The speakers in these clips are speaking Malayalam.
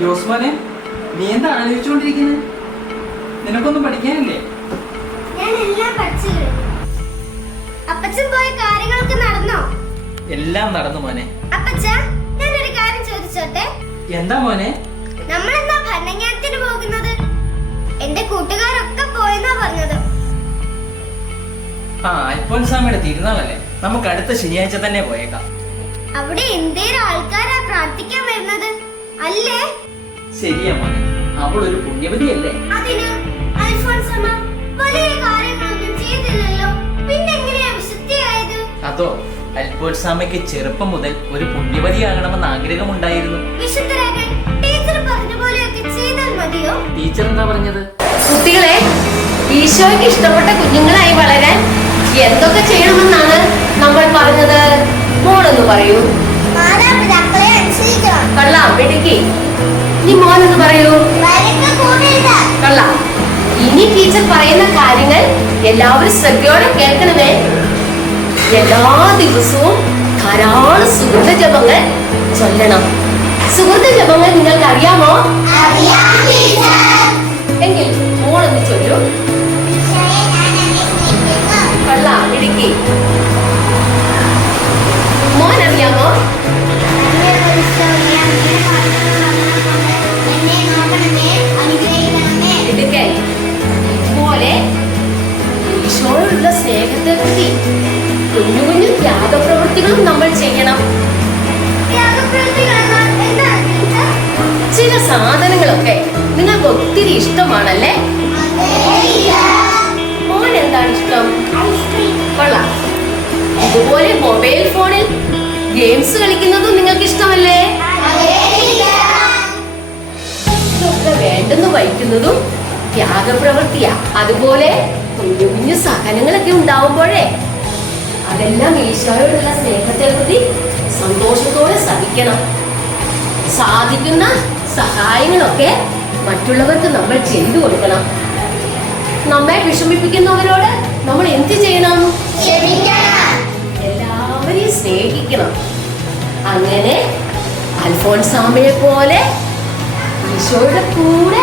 ജോസ്മോനെ, നീ എന്താ ആലോചിച്ചുകൊണ്ടിരിക്കുന്നത്? നിനക്കൊന്നും പഠിക്കാനില്ലേ? ഞാൻ എല്ലാം പഠിച്ചു. അപ്പച്ചൻ പോയ കാര്യങ്ങളൊക്കെ നടന്നോ? എല്ലാം നടന്നു മോനെ. അപ്പച്ചാ, ഞാൻ ഒരു കാര്യം ചോദിച്ചോട്ടെ? എന്താ മോനെ? നമ്മൾ എന്താ ഭരണങ്ങാനത്തിന് പോകുന്നത്? എന്റെ കൂട്ടുകാരൊക്കെ പോയെന്നാ പറഞ്ഞത്. അൽഫോൻസാമ്മയുടെ തിരുനാളല്ലേ, നമുക്ക് അടുത്ത ശനിയാഴ്ച തന്നെ പോയേക്കാം. അവിടെ എന്തേലും ആൾക്കാരാ പ്രാർത്ഥിക്കാൻ വരുന്നത് അല്ലേ? ശരിയാ മോനെ, അവൾ ഒരു പുണ്യവതിയല്ലേ? അതിന് അൽഫോൻസമ്മ വലിയ കാര്യങ്ങളൊന്നും ചെയ്തില്ലല്ലോ, പിന്നെ എങ്ങനെയാ വിശുദ്ധിയായത്? അതോ, അൽഫോൻസാമ്മയ്ക്ക് ചെറുപ്പം മുതൽ ഒരു പുണ്യവതിയാകണമെന്ന് ആഗ്രഹമുണ്ടായിരുന്നു. വിശുദ്ധരാകാൻ ടീച്ചർ പറഞ്ഞ പോലെയൊക്കെ ചെയ്താൽ മതിയോ? ടീച്ചർ എന്താ പറഞ്ഞത്? കുട്ടികളെ, ഈശോയ്ക്ക് ഇഷ്ടപ്പെട്ട കുഞ്ഞുങ്ങളായി വളരാൻ എന്തൊക്കെ ചെയ്യണമെന്നാണ് നമ്മൾ പറഞ്ഞത്? മോളെന്ന് പറയൂ. മാതാപിതാക്കളെ അനുസരിക്കണം. കള്ളാം പിടിക്കി. നീ മോനെന്ന് പറയൂ. കള്ളാം. ഇനി ടീച്ചർ പറയുന്ന കാര്യങ്ങൾ എല്ലാവരും ശ്രദ്ധയോടെ കേൾക്കണമേ. എല്ലാ ദിവസവും ധാരാളം സുഹൃത ജപങ്ങൾ ചൊല്ലണം. സുഹൃത ജപങ്ങൾ നിങ്ങൾക്ക് അറിയാമോ? എങ്കിൽ മോളൊന്ന് ചൊല്ലൂ. കള്ളാം പിടിക്കി. മോൻ അറിയാമോ? ഇതുപോലെ ഈശോയോടുള്ള സ്നേഹത്തെ പറ്റി കുഞ്ഞു കുഞ്ഞു ത്യാഗപ്രവൃത്തികളും നമ്മൾ ചെയ്യണം. ചില സാധനങ്ങളൊക്കെ നിങ്ങൾക്ക് ഒത്തിരി ഇഷ്ടമാണല്ലേ? മോൻ എന്താണ് ഇഷ്ടം? കൊള്ളാം. ഇതുപോലെ മൊബൈൽ ഫോണിൽ ഗെയിംസ് കളിക്കുന്നതും നിങ്ങൾക്ക് ഇഷ്ടമല്ലേ? ഇതൊക്കെ വേണ്ടെന്ന് വയ്ക്കുന്നതും ത്യാഗപ്രവൃത്തിയാ. അതുപോലെ കുഞ്ഞു കുഞ്ഞു സഹനങ്ങളൊക്കെ ഉണ്ടാവുമ്പോഴേ അതെല്ലാം ഈശോയോടുള്ള സ്നേഹത്തെ പ്രതി സന്തോഷത്തോടെ സഹിക്കണം. സാധിക്കുന്ന സഹായങ്ങളൊക്കെ മറ്റുള്ളവർക്ക് നമ്മൾ ചെയ്തു കൊടുക്കണം. നമ്മെ വിഷമിപ്പിക്കുന്നവരോട് നമ്മൾ എന്ത് ചെയ്യണം? എല്ലാവരെയും സ്നേഹിക്കണം. അങ്ങനെ അൽഫോൻസാമ്മയെ പോലെ ഈശോയുടെ കൂടെ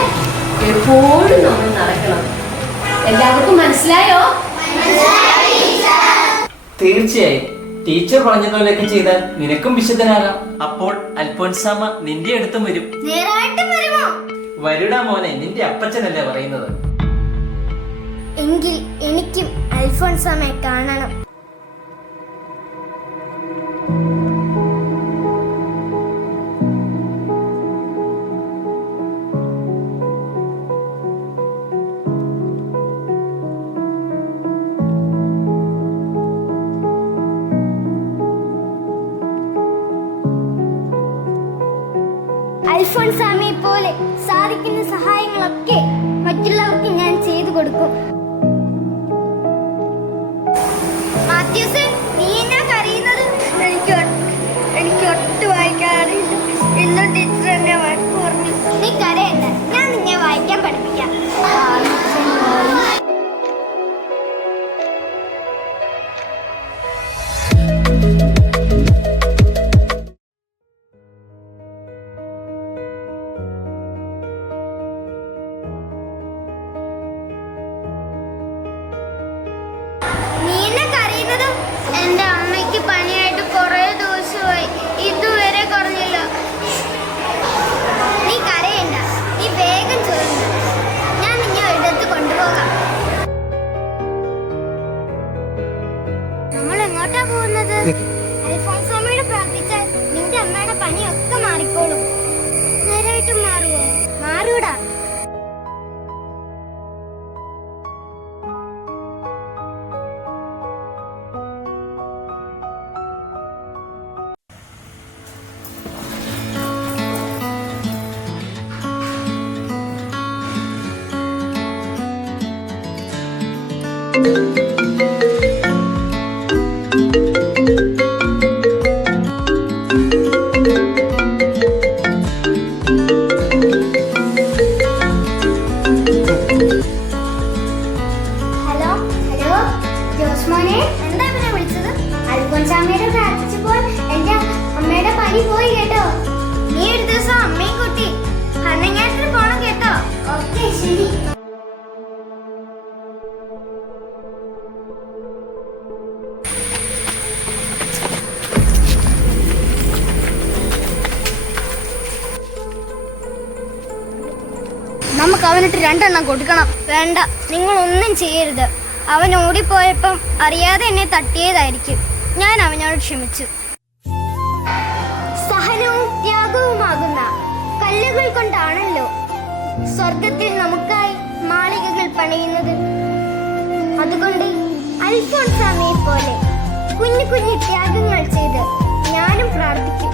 എപ്പോഴും നമ്മൾ നടക്കണം. എല്ലാവർക്കും മനസ്സിലായോ? തീർച്ചയായും. ടീച്ചർ പറഞ്ഞതുപോലെയൊക്കെ ചെയ്താൽ നിനക്കും വിശുദ്ധനാകാം. അപ്പോൾ അൽഫോൻസാമ്മ നിന്റെ അടുത്തും വരും. വരുടാ മോനെ, നിന്റെ അപ്പച്ചനല്ലേ പറയുന്നത്. എങ്കിൽ എനിക്കും അൽഫോൻസാമ്മയെ കാണണം. അൽഫോൻസാമ്മയെ പോലെ സാധിക്കുന്ന സഹായങ്ങളൊക്കെ മറ്റുള്ളവർക്ക് ഞാൻ ചെയ്തു കൊടുക്കും. നീ എന്നാ കരയുന്നത്? എനിക്ക് ഒട്ടും വായിക്കാൻ അറിയില്ല. ഇന്നും ടീച്ചർ എന്നെ വഴക്ക് പറഞ്ഞു. നീ കരയണ്ട, ഞാൻ നിന്നെ വായിക്കാൻ പഠിപ്പിക്കാം. എന്റെ അമ്മയ്ക്ക് പനിയായിട്ട് കുറെ ദിവസമായി, ഇതുവരെ കുറഞ്ഞില്ല. നീ കരയണ്ട, നീ വേഗം ചോദിച്ചു, ഞാൻ നിന്നെ ഒരിടത്ത് കൊണ്ടുപോകാം. നമ്മൾ എങ്ങോട്ടാ പോകുന്നത്? അൽഫോൻസാമ്മയോട് പ്രാർത്ഥിച്ചാൽ നിന്റെ അമ്മയുടെ പനിയൊക്കെ മാറിക്കോളും. നേരായിട്ടും മാറുമോ? മാറൂടാ. ജോസ്മോനെ, എന്താ പിന്നെ വിളിച്ചത്? അൽഫോൻസാമ്മയോട് പ്രാർത്ഥിച്ചപ്പോൾ എന്റെ അമ്മയുടെ പനി പോയി കേട്ടോ. നീ ഒരു ദിവസം അമ്മയും കുട്ടി അരങ്ങേറ്റത്തിന് പോണം കേട്ടോ. ഓക്കേ, ശരി. നമുക്ക് അവനിട്ട് 2 എണ്ണം കൊടുക്കണം. വേണ്ട, നിങ്ങൾ ഒന്നും ചെയ്യരുത്. അവൻ ഓടിപ്പോയപ്പം അറിയാതെ എന്നെ തട്ടിയതായിരിക്കും. ഞാൻ അവനോട് ക്ഷമിച്ചു. സഹനവും ത്യാഗവുമാകുന്ന കല്ലുകൾ കൊണ്ടാണല്ലോ സ്വർഗത്തിൽ നമുക്കായി മാളികകൾ പണിയുന്നത്. അതുകൊണ്ട് അൽഫോൻസാമയെ പോലെ കുഞ്ഞു കുഞ്ഞു ത്യാഗങ്ങൾ ചെയ്ത് ഞാനും പ്രാർത്ഥിക്കും.